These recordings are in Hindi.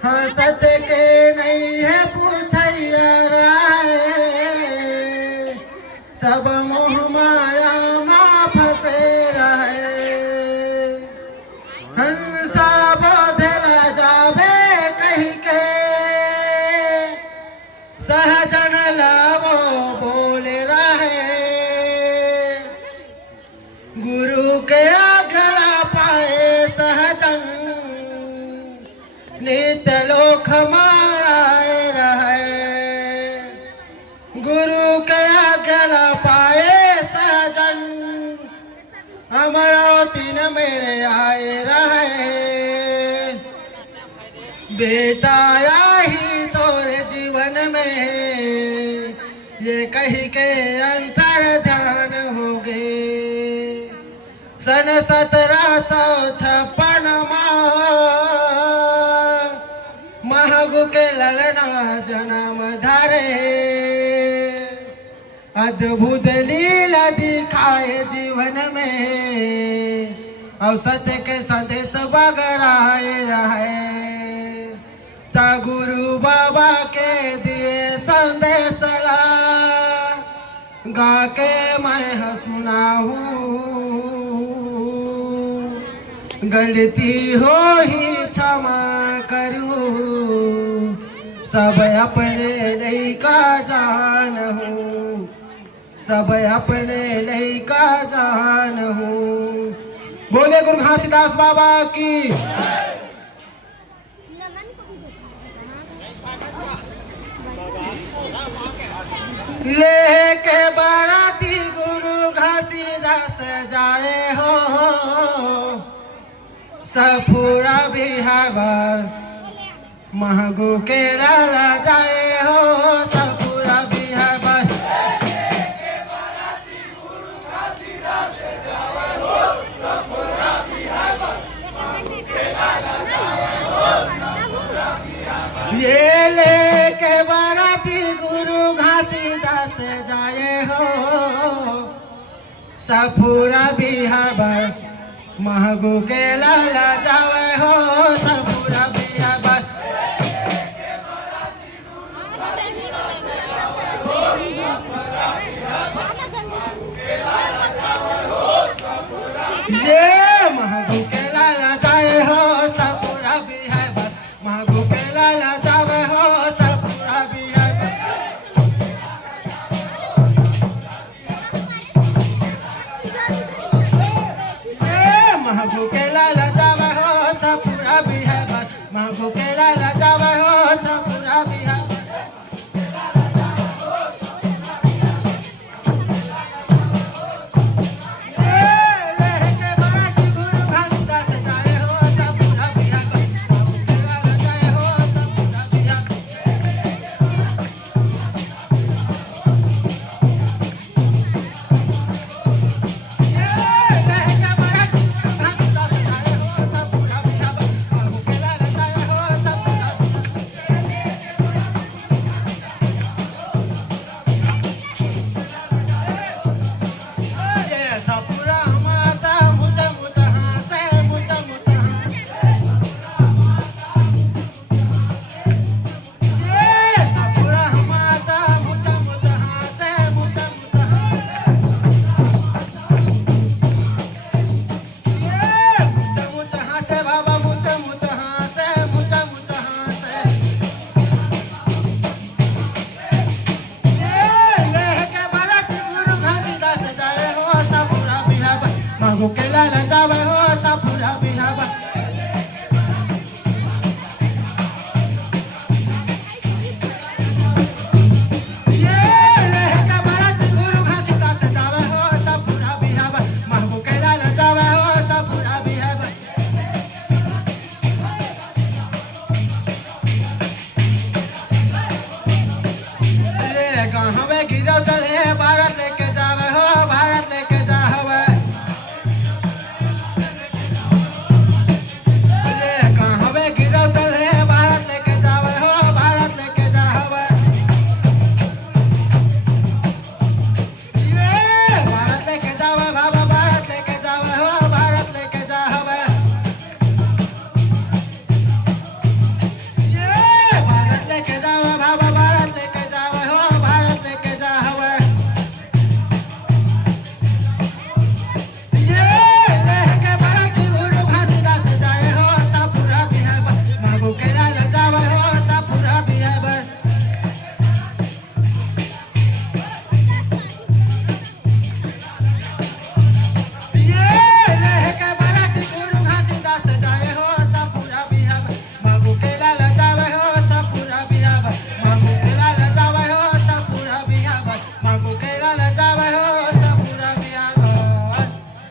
हंसत के नहीं है पूछैया राय, सब मोह माया माँ फंसे रहे। हंसा बोधला जावे कही के, सहजन लावो बोले रहे। गुरु के आज्ञा पाए सहजन, नित्य लोक माए रहे। गुरु के आज्ञा पाए सहजन, अमरावती न मेरे आए रहे। बेटा ही तोरे जीवन में, ये कही के अंतर ध्यान हो गए। सन 1756 महगु के ललना जन्म धारे। अद्भुत लीला दिखाए जीवन में, और सत्य के संदेश बगराए रहे। ता गुरु बाबा के दिए संदेश ला, गा के मैं सुनाऊं। गलती हो ही क्षमा करूं, सब अपने लइका जान हूँ, सब अपने लइका जान हूँ। बोले गुरु घासीदास बाबा की। लेके बाराती गुरु घासीदास जाए हो, सफूरा बिहार महगू के लाला जाए हो। सफूरा बिहार ये लेके बाराती गुरु घासीदास जाए हो, सफूरा बिहार महगू के लाला जावे हो। सफूरा बिहार ये महगू के लाला जाए हो। सफूरा बिहार महगू के लाला जावे हो। सफूरा बिहार महबू के लाला जावा हो। सफूरा बिहार महबू के लाला जावा हो। सफूरा बिहार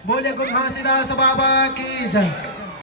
बोले गुरु घासीदास बाबा की जय।